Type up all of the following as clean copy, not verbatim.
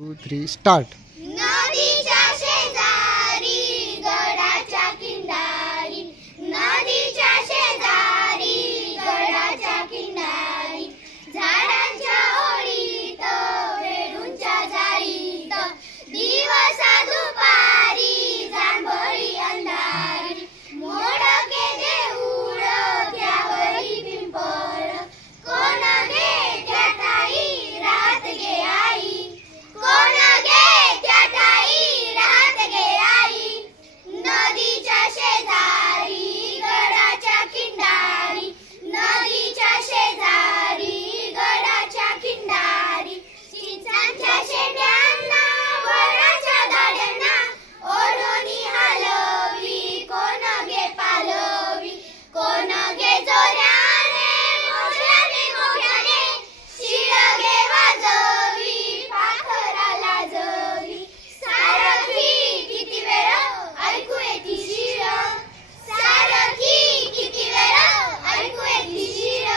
2, 3 start. नदीच्या शेजारी गडाच्या किनारी, नदीच्या शेजारी गडाच्या किनारी, झाडांच्या ओळीत वेरूंच्या जाळीत, दिवसा दुपारी जांभळी अंधारी, मोडके देऊळ त्यावरी पिंपळ, कोण गे त्या ठाई राहत गे आई, कोण गे त्या ठाई राहत गे आई, नदीच्या शेजारी गडाच्या किनारी, नदीच्या शेजारी गडाच्या किनारी, चिंचांच्या शेंड्यांना वडाच्या दाड्यांना ओढोनी हलवी, कोण गे पालवी, कोण गे जोऱ्याने मोठ्याने मोठ्याने, शिळ गे वाजवी पाखराला जवी, सारखी किती वेळ ऐकू येती शिळ, सारखी किती वेळ ऐकू येती शिळ,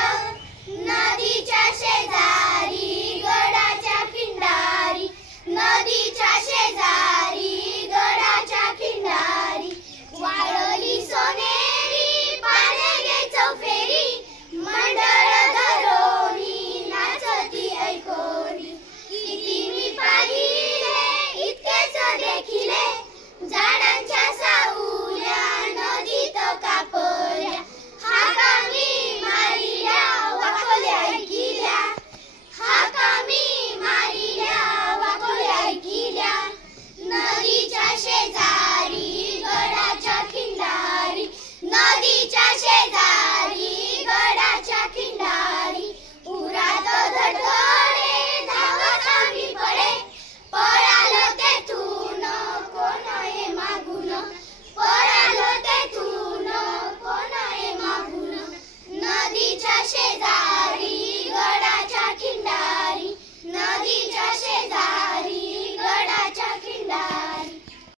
नदीच्या शेजारी गडाच्या किनारी, नदीच्या शेजारी गडाच्या किनारी, वाळली सोनेरी पाने गे चौफेरी, मंडळ धरोनी नाचती ऐकोनी, किती मी पाहिले इतकेच देखिले, झाडांच्या सावल्या नदीत कापल्या, हाका मी मारिल्या वाकोल्या ऐकिल्या, हाका मी मारिल्या वाकोल्या ऐकिल्या, नदीच्या शेजारी गडाच्या किनारी, नदीच्या शेजारी